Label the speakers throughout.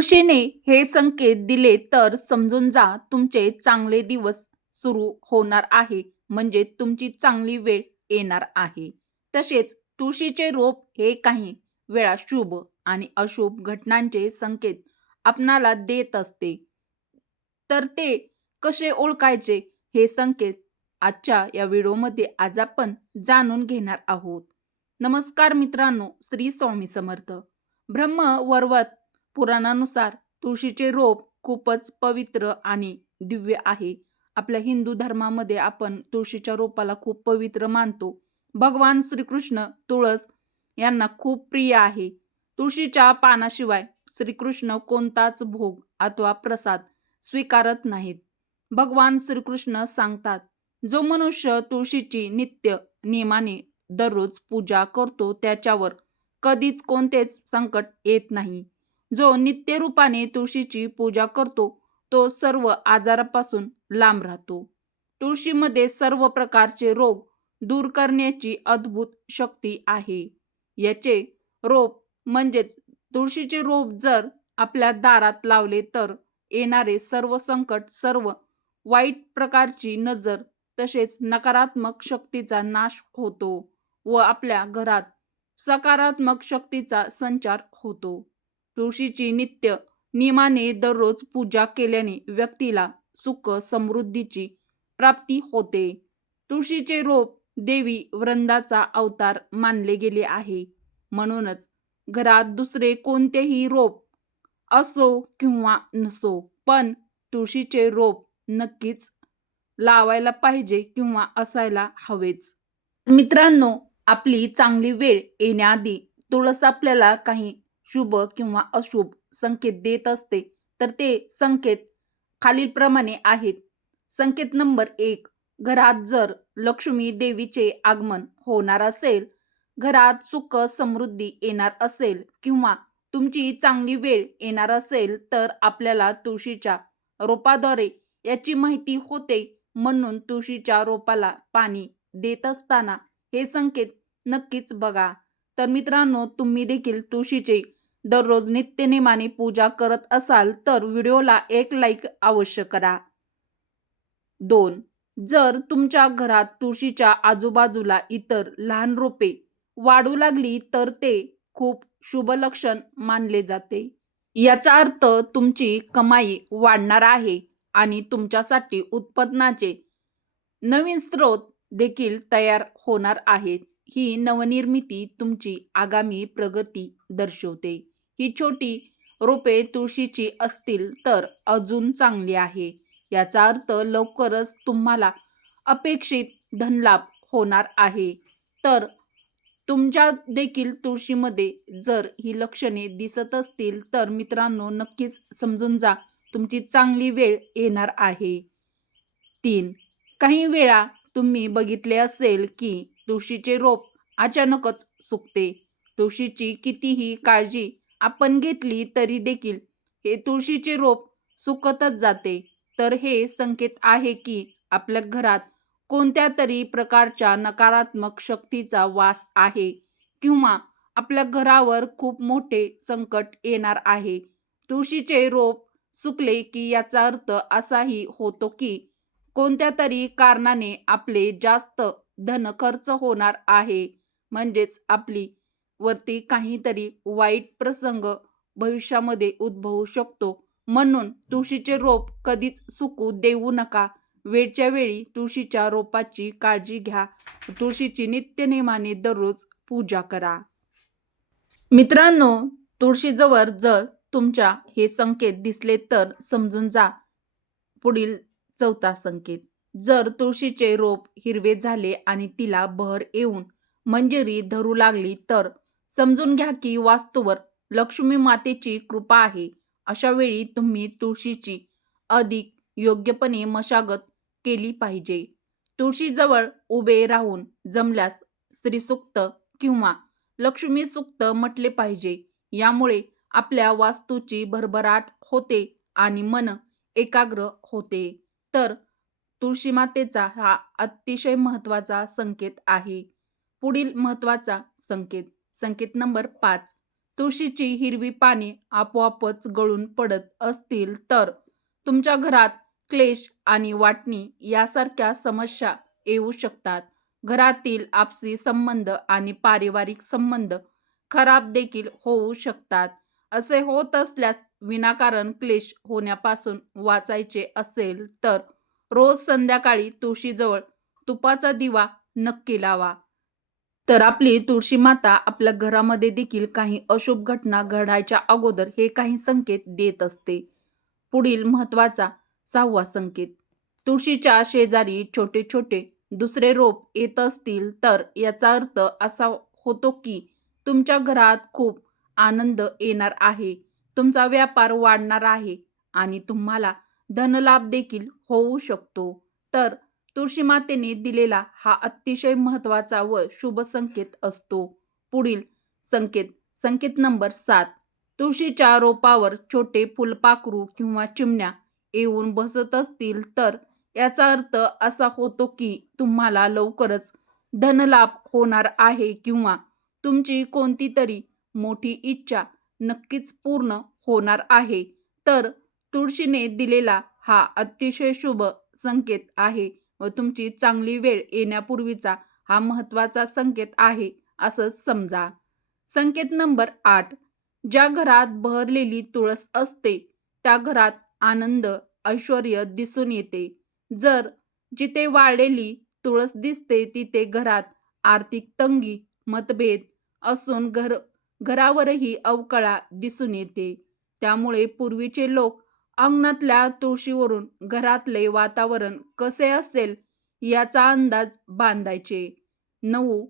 Speaker 1: तुळशीने हे संकेत दिले तर समजून जा तुमचे चांगले दिवस सुरू होणार आहे. म्हणजे तुमची चांगली वेळ येणार आहे. तसेच तुळशीचे रोप हे काही वेळा शुभ आणि अशुभ घटनांचे संकेत आपणाला देत असते. तर ते कसे ओळखायचे हे संकेत आजच्या या व्हिडिओमध्ये आज आपण जाणून घेणार आहोत. नमस्कार मित्रांनो श्री स्वामी समर्थ. ब्रह्म वर्वत पुराणानुसार तुळशीचे रोप खूपच पवित्र आणि दिव्य आहे. आपल्या हिंदू धर्मामध्ये आपण तुळशीच्या रोपाला खूप पवित्र मानतो. भगवान श्रीकृष्ण तुळस यांना खूप प्रिय आहे. तुळशीच्या पानाशिवाय श्रीकृष्ण कोणताच भोग अथवा प्रसाद स्वीकारत नाहीत. भगवान श्रीकृष्ण सांगतात जो मनुष्य तुळशीची नित्य नियमाने दररोज पूजा करतो त्याच्यावर कधीच कोणतेच संकट येत नाही. जो नित्यरूपाने तुळशीची पूजा करतो तो सर्व आजारापासून लांब राहतो. तुळशीमध्ये सर्व प्रकारचे रोग दूर करण्याची अद्भुत शक्ती आहे. याचे रोप म्हणजेच तुळशीचे रोप जर आपल्या दारात लावले तर येणारे सर्व संकट सर्व वाईट प्रकारची नजर तसेच नकारात्मक शक्तीचा नाश होतो व आपल्या घरात सकारात्मक शक्तीचा संचार होतो. तुळशीची नित्य नियमाने दररोज पूजा केल्याने व्यक्तीला सुख समृद्धीची प्राप्ती होते. तुळशीचे रोप देवी वृंदाचा अवतार मानले गेले आहे. म्हणूनच घरात दुसरे कोणतेही रोप असो किंवा नसो पण तुळशीचे रोप नक्कीच लावायला पाहिजे किंवा असायला हवेच. मित्रांनो आपली चांगली वेळ येण्याआधी तुळस आपल्याला काही शुभ किंवा अशुभ संकेत देत असते तर ते संकेत खालीलप्रमाणे आहेत. संकेत नंबर एक घरात जर लक्ष्मी देवीचे आगमन होणार असेल घरात सुख समृद्धी येणार असेल किंवा तुमची चांगली वेळ येणार असेल तर आपल्याला तुळशीच्या रोपाद्वारे याची माहिती होते म्हणून तुळशीच्या रोपाला पाणी देत असताना हे संकेत नक्कीच बघा. तर मित्रांनो तुम्ही देखील तुळशीचे दररोज नित्यनेमाने पूजा करत असाल तर व्हिडिओला एक लाईक अवश्य करा. दोन जर तुमच्या घरात तुळशीच्या आजूबाजूला इतर लहान रोपे वाढू लागली तर ते खूप शुभ लक्षण मानले जाते. याचा अर्थ तुमची कमाई वाढणार आहे आणि तुमच्यासाठी उत्पन्नाचे नवीन स्रोत देखील तयार होणार आहेत. ही नवनिर्मिती तुमची आगामी प्रगती दर्शवते. ही छोटी रोपे तुळशीची असतील तर अजून चांगली आहे. याचा अर्थ लवकरच तुम्हाला अपेक्षित धनलाभ होणार आहे. तर तुमच्या देखील तुळशीमध्ये जर ही लक्षणे दिसत असतील तर मित्रांनो नक्कीच समजून जा तुमची चांगली वेळ येणार आहे. तीन काही वेळा तुम्ही बघितले असेल की तुळशीचे रोप अचानकच सुकते. तुळशीची कितीही काळजी आपण घेतली तरी देखील हे तुळशीचे रोप सुकतच जाते. तर हे संकेत आहे की आपल्या घरात कोणत्या तरी प्रकारच्या नकारात्मक शक्तीचा वास आहे किंवा आपल्या घरावर खूप मोठे संकट येणार आहे. तुळशीचे रोप सुकले की याचा अर्थ असाही होतो की कोणत्या तरी कारणाने आपले जास्त धन खर्च होणार आहे. म्हणजेच आपली वरती काहीतरी वाईट प्रसंग भविष्यामध्ये उद्भवू शकतो. म्हणून तुळशीचे रोप कधीच सुकू देऊ नका. वेळच्या वेळी तुळशीच्या रोपाची काळजी घ्या. तुळशीची नित्यनेमाने दररोज पूजा करा. मित्रांनो तुळशीजवळ जर तुमच्या हे संकेत दिसले तर समजून जा. पुढील चौथा संकेत. जर तुळशीचे रोप हिरवे झाले आणि तिला बहर येऊन मंजिरी धरू लागली तर समजून घ्या की वास्तूवर लक्ष्मी मातेची कृपा आहे. अशा वेळी तुम्ही तुळशीची अधिक योग्यपणे मशागत केली पाहिजे. तुळशीजवळ उभे राहून जमल्यास स्त्रीसुक्त किंवा लक्ष्मी सुक्त म्हटले पाहिजे. यामुळे आपल्या वास्तूची भरभराट होते आणि मन एकाग्र होते. तर तुळशी मातेचा हा अतिशय महत्त्वाचा संकेत आहे. पुढील महत्त्वाचा संकेत. संकेत नंबर पाच. तुळशीची हिरवी पाने आपोआपच गळून पडत असतील तर तुमच्या घरात क्लेश आणि वाटणी यासारख्या समस्या येऊ शकतात. घरातील आपसी संबंध आणि पारिवारिक संबंध खराब देखील होऊ शकतात. असे होत असल्यास विनाकारण क्लेश होण्यापासून वाचायचे असेल तर रोज संध्याकाळी तुळशीजवळ तुपाचा दिवा नक्की लावा. तर आपली तुळशी माता आपल्या घरामध्ये देखील काही अशुभ घटना घडायच्या अगोदर हे काही संकेत देत असते. पुढील महत्त्वाचा सहावा संकेत. तुळशीच्या शेजारी छोटे छोटे दुसरे रोप येत असतील तर याचा अर्थ असा होतो की तुमच्या घरात खूप आनंद येणार आहे. तुमचा व्यापार वाढणार आहे आणि तुम्हाला धनलाभ देखील होऊ शकतो. तर तुळशी मातेने दिलेला हा अतिशय महत्त्वाचा व शुभ संकेत असतो. पुढील संकेत संकेत नंबर सात. तुळशीच्या रोपावर छोटे फुलपाखरू किंवा चिमण्या येऊन बसत असतील तर याचा अर्थ असा होतो की तुम्हाला लवकरच धनलाभ होणार आहे किंवा तुमची कोणती तरी मोठी इच्छा नक्कीच पूर्ण होणार आहे. तर तुळशीने दिलेला हा अतिशय शुभ संकेत आहे. व तुमची चांगली वेळ येण्यापूर्वीचा हा महत्त्वाचा संकेत आहे असं समजा. संकेत नंबर आठ. ज्या घरात बहरलेली तुळस असते त्या घरात आनंद ऐश्वर दिसून येते. जर जिथे वाळलेली तुळस दिसते तिथे घरात आर्थिक तंगी मतभेद असून घर घरावरही अवकळा दिसून येते. त्यामुळे पूर्वीचे लोक अंगणातल्या तुळशीवरून घरातले वातावरण कसे असेल याचा अंदाज बांधायचे. नऊ.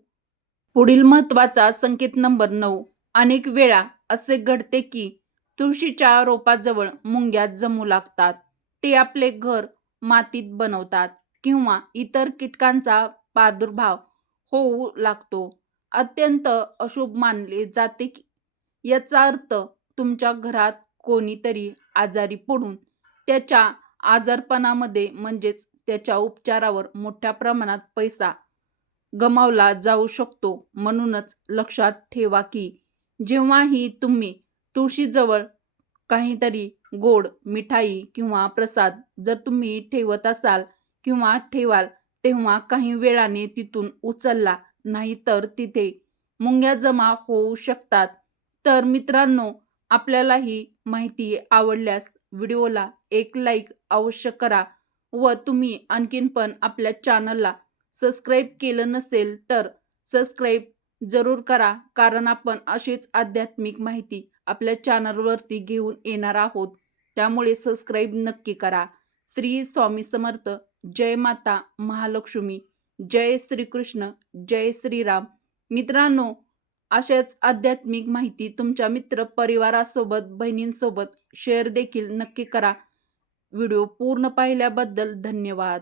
Speaker 1: पुढील महत्त्वाचा संकेत नंबर नऊ. अनेक वेळा असे घडते की तुळशीच्या रोपाजवळ मुंग्या जमू लागतात. ते आपले घर मातीत बनवतात किंवा इतर कीटकांचा प्रादुर्भाव होऊ लागतो. अत्यंत अशुभ मानले जाते की याचा अर्थ तुमच्या घरात कोणीतरी आजारी पडून त्याच्या आजारपणामध्ये म्हणजेच त्याच्या उपचारावर मोठ्या प्रमाणात पैसा गमावला जाऊ शकतो. म्हणूनच लक्षात ठेवा की जेव्हाही तुम्ही तुळशीजवळ काहीतरी गोड मिठाई किंवा प्रसाद जर तुम्ही ठेवत असाल किंवा ठेवाल तेव्हा काही वेळाने तिथून उचलला नाही तर तिथे मुंग्या जमा होऊ शकतात. तर मित्रांनो आपल्यालाही माहिती आवडल्यास व्हिडिओला एक लाईक अवश्य करा व तुम्ही आणखीन पण आपल्या चॅनलला सबस्क्राईब केलं नसेल तर सबस्क्राईब जरूर करा कारण आपण अशीच आध्यात्मिक माहिती आपल्या चॅनलवरती घेऊन येणार आहोत. त्यामुळे सबस्क्राईब नक्की करा. श्री स्वामी समर्थ जय माता महालक्ष्मी जय श्रीकृष्ण जय श्रीराम. मित्रांनो अशाच आध्यात्मिक माहिती तुमच्या मित्र परिवारासोबत बहिणींसोबत शेअर देखील नक्की करा. व्हिडिओ पूर्ण पाहिल्याबद्दल धन्यवाद.